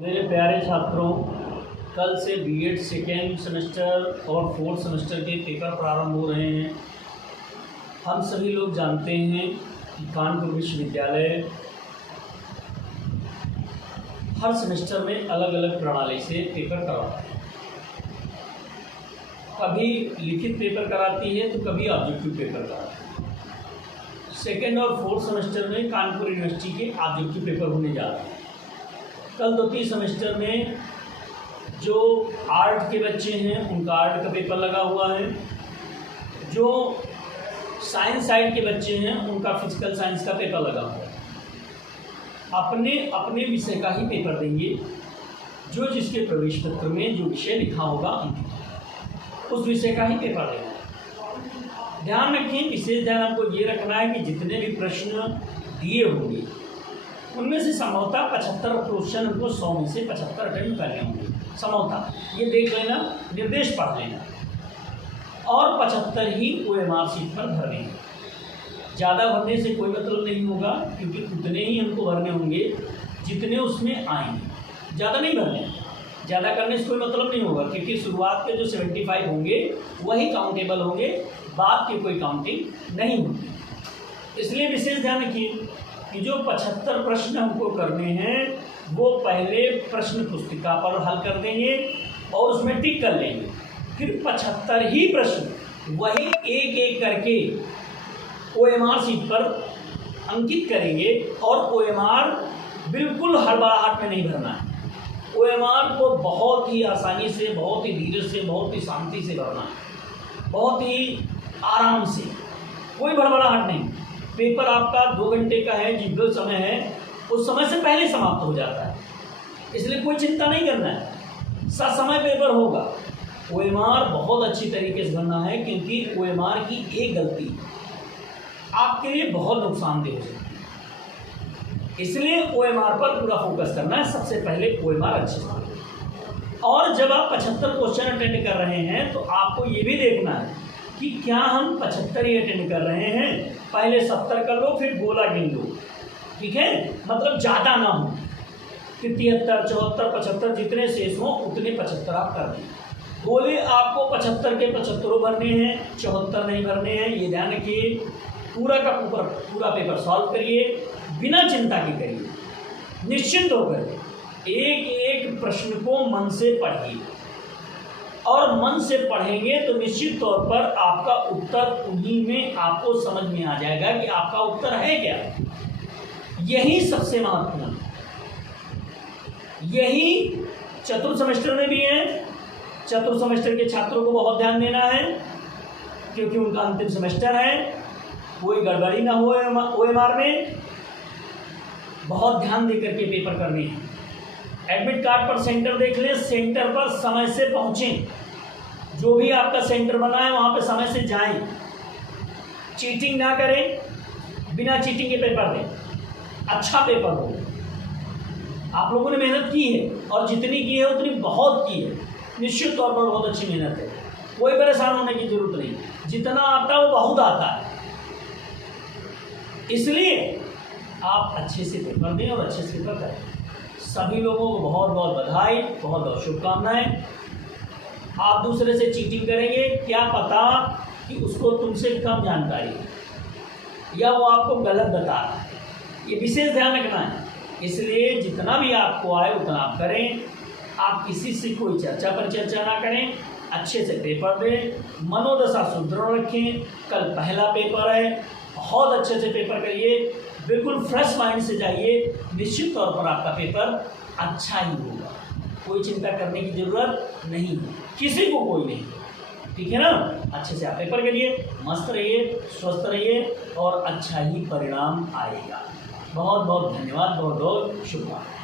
मेरे प्यारे छात्रों, कल से बीएड सेकेंड सेमेस्टर और फोर्थ सेमेस्टर के पेपर प्रारंभ हो रहे हैं। हम सभी लोग जानते हैं कि कानपुर विश्वविद्यालय हर सेमेस्टर में अलग अलग प्रणाली से पेपर करवाता है। कभी लिखित पेपर कराती है तो कभी ऑब्जेक्टिव पेपर कराती है। सेकेंड और फोर्थ सेमेस्टर में कानपुर यूनिवर्सिटी के ऑब्जेक्टिव पेपर होने जा रहे हैं। कल द्वितीय सेमेस्टर में जो आर्ट के बच्चे हैं उनका आर्ट का पेपर लगा हुआ है। जो साइंस साइड के बच्चे हैं उनका फिजिकल साइंस का पेपर लगा हुआ है। अपने अपने विषय का ही पेपर देंगे। जो जिसके प्रवेश पत्र में जो विषय लिखा होगा उस विषय का ही पेपर देना। ध्यान रखें, विशेष ध्यान आपको ये रखना है कि जितने भी प्रश्न दिए होंगे उनमें से संभवतः 75 क्वेश्चन हमको 100 में से 75 अटेम्प्ट करने होंगे। संभवतः ये देख लेना, निर्देश पढ़ लेना और 75 ही OMR शीट पर भरने हैं। ज़्यादा भरने से कोई मतलब नहीं होगा, क्योंकि उतने ही हमको भरने होंगे जितने उसमें आएंगे। ज़्यादा नहीं भरने, ज़्यादा करने से कोई मतलब नहीं होगा, क्योंकि शुरुआत के जो 75 होंगे वही काउंटेबल होंगे, बाद की कोई काउंटिंग नहीं होगी। इसलिए विशेष ध्यान रखिए कि जो 75 प्रश्न हमको करने हैं वो पहले प्रश्न पुस्तिका पर हल कर देंगे और उसमें टिक कर लेंगे। फिर 75 ही प्रश्न वही एक एक करके OMR शीट पर अंकित करेंगे और OMR बिल्कुल हड़बड़ाहट में नहीं भरना है। OMR को बहुत ही आसानी से, बहुत ही धीरे से, बहुत ही शांति से भरना है, बहुत ही आराम से, कोई भड़बड़ाहट नहीं। पेपर आपका 2 घंटे का है, जितना समय है उस समय से पहले समाप्त हो जाता है, इसलिए कोई चिंता नहीं करना है। ससमय पेपर होगा। OMR बहुत अच्छी तरीके से भरना है, क्योंकि OMR की एक गलती आपके लिए बहुत नुकसानदेह हो सकती है। इसलिए OMR पर पूरा फोकस करना है। सबसे पहले OMR अच्छे से, और जब आप 75 क्वेश्चन अटेंड कर रहे हैं तो आपको ये भी देखना है कि क्या हम 75 ही अटेंड कर रहे हैं। पहले 70 कर लो, फिर गोला गिन लो, ठीक है, मतलब ज़्यादा ना हो। फिर 73, 74, 75 जितने शेष हों उतने 75 आप कर दें। गोले आपको 75 के 75 भरने हैं, 74 नहीं भरने हैं, ये ध्यान रखिए। पूरा का पूरा पेपर सॉल्व करिए, बिना चिंता के करिए, निश्चिंत होकर एक एक प्रश्न को मन से पढ़िए। और मन से पढ़ेंगे तो निश्चित तौर पर आपका उत्तर उन्हीं में आपको समझ में आ जाएगा कि आपका उत्तर है क्या। यही सबसे महत्वपूर्ण, यही चतुर्थ सेमेस्टर में भी है। चतुर्थ सेमेस्टर के छात्रों को बहुत ध्यान देना है, क्योंकि उनका अंतिम सेमेस्टर है। कोई गड़बड़ी ना हो OMR में, बहुत ध्यान देकर के पेपर करने हैं। एडमिट कार्ड पर सेंटर देख लें, सेंटर पर समय से पहुँचें। जो भी आपका सेंटर बना है वहाँ पर समय से जाएं। चीटिंग ना करें, बिना चीटिंग के पेपर दें। अच्छा पेपर हो। आप लोगों ने मेहनत की है, और जितनी की है उतनी बहुत की है। निश्चित तौर पर बहुत अच्छी मेहनत है, कोई परेशान होने की जरूरत नहीं। जितना आता है वो बहुत आता है, इसलिए आप अच्छे से पेपर दें और अच्छे से पेपर करें। सभी लोगों को बहुत बहुत बधाई, बहुत बहुत शुभकामनाएं। आप दूसरे से चीटिंग करेंगे, क्या पता कि उसको तुमसे कम जानकारी है या वो आपको गलत बता रहा है। ये विशेष ध्यान रखना है। इसलिए जितना भी आपको आए उतना आप करें। आप किसी से कोई चर्चा पर चर्चा ना करें, अच्छे से पेपर दें, मनोदशा सुदृढ़ रखें। कल पहला पेपर है, बहुत अच्छे से पेपर करिए, बिल्कुल फ्रेश माइंड से जाइए। निश्चित तौर पर आपका पेपर अच्छा ही होगा, कोई चिंता करने की ज़रूरत नहीं है, किसी को कोई नहीं, ठीक है ना। अच्छे से आप पेपर करिए, मस्त रहिए, स्वस्थ रहिए और अच्छा ही परिणाम आएगा। बहुत बहुत धन्यवाद, बहुत बहुत शुभकामनाएं।